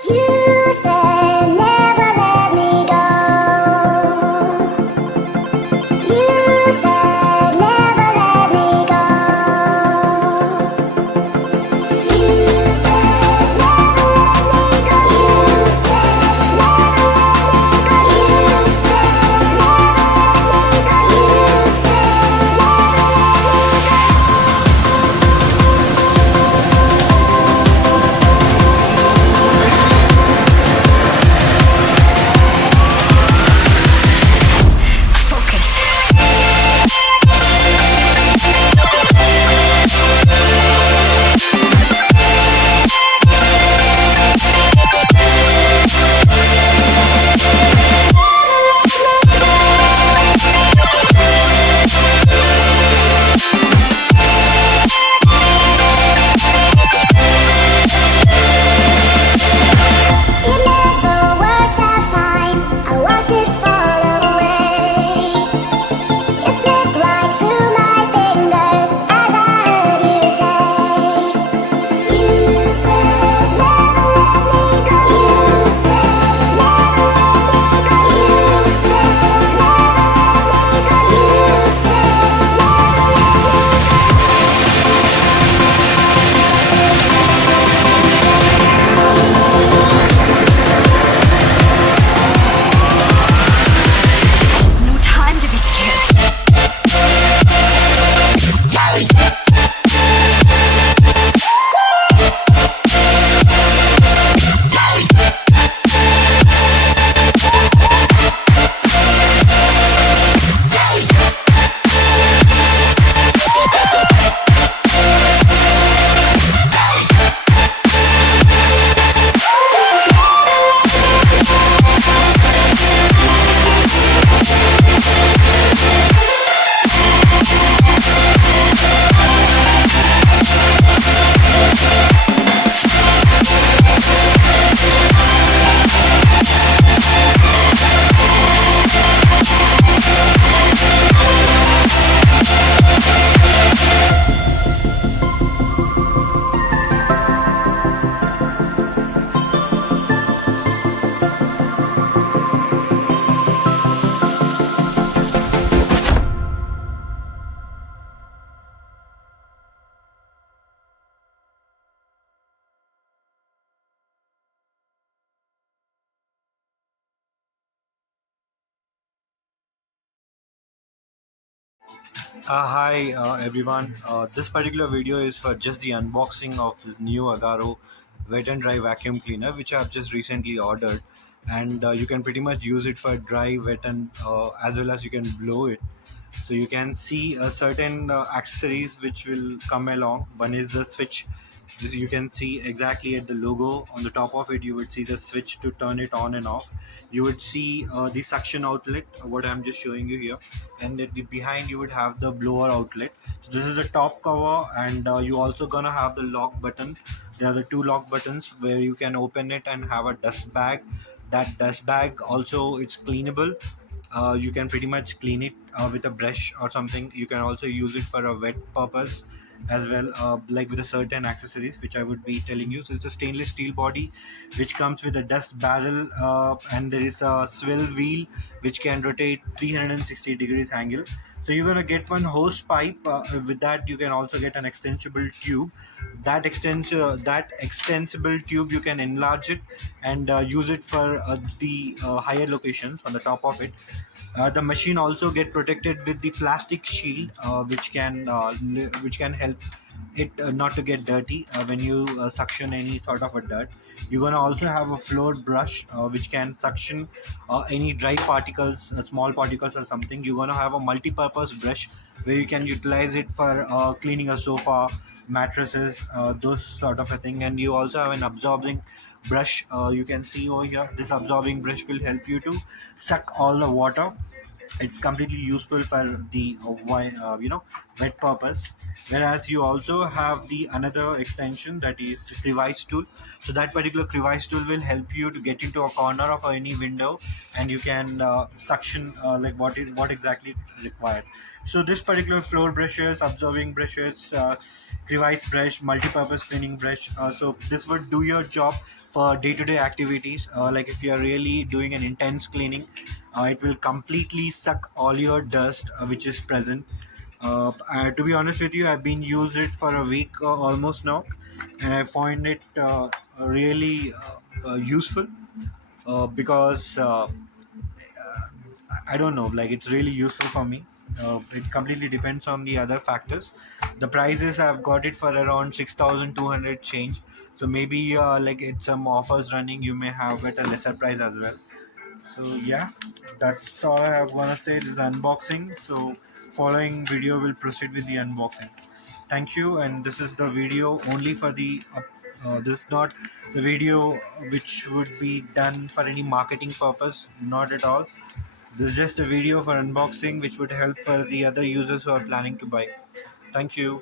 You said never let me go. You said never let me go. You said never let me go. You said never let me go. You said never let me go. You said it never worked out fine. I watched it fall away. It slipped right through my fingers as I heard you say. You said never let me go. You said never let me go. You said never let me go. You said There's no time to be scared. Hi everyone. This particular video is for just the unboxing of this new Agaro wet and dry vacuum cleaner, which I've just recently ordered, and you can pretty much use it for dry, wet, and as well as you can blow it. So you can see certain accessories which will come along. One is the switch. You can see exactly at the logo on the top of it. You would see the switch to turn it on and off. You would see the suction outlet, what I'm just showing you here, and at the behind you would have the blower outlet. So this is the top cover, and you also gonna have the lock button. There are the two lock buttons where you can open it and have a dust bag. That dust bag also, it's cleanable. You can pretty much clean it with a brush or something. You can also use it for a wet purpose as well, like with a certain accessories which I would be telling you. So it's a stainless steel body which comes with a dust barrel, and there is a swivel wheel which can rotate 360 degrees angle. So you're gonna get one hose pipe. With that, you can also get an extensible tube. That extensible tube, you can enlarge it and use it for the higher locations on the top of it. The machine also get protected with the plastic shield, which can help it not to get dirty when you suction any sort of a dirt. You're gonna also have a floor brush which can suction any dry particles, small particles or something. You're gonna have a multi-purpose brush where you can utilize it for cleaning a sofa, mattresses, those sort of a thing. And you also have an absorbing brush. You can see over here, this absorbing brush will help you to suck all the water. It's completely useful for the wet purpose. Whereas you also have the another extension, that is crevice tool. So that particular crevice tool will help you to get into a corner of any window, and you can suction like what exactly required. So this particular floor brushes, absorbing brushes, crevice brush, multi-purpose cleaning brush. So this would do your job for day-to-day activities. Like if you are really doing an intense cleaning, it will completely suck all your dust which is present. To be honest with you, I've been used it for a week almost now, and I find it really useful because I don't know, like it's really useful for me. It completely depends on the other factors. The prices I've got it for around 6,200 change. So maybe like it's some offers running, you may have at a lesser price as well. So yeah, that's all I want to say. This is unboxing. So following video will proceed with the unboxing. Thank you, and this is the video only for the. This is not the video which would be done for any marketing purpose. Not at all. This is just a video for unboxing which would help for the other users who are planning to buy. Thank you.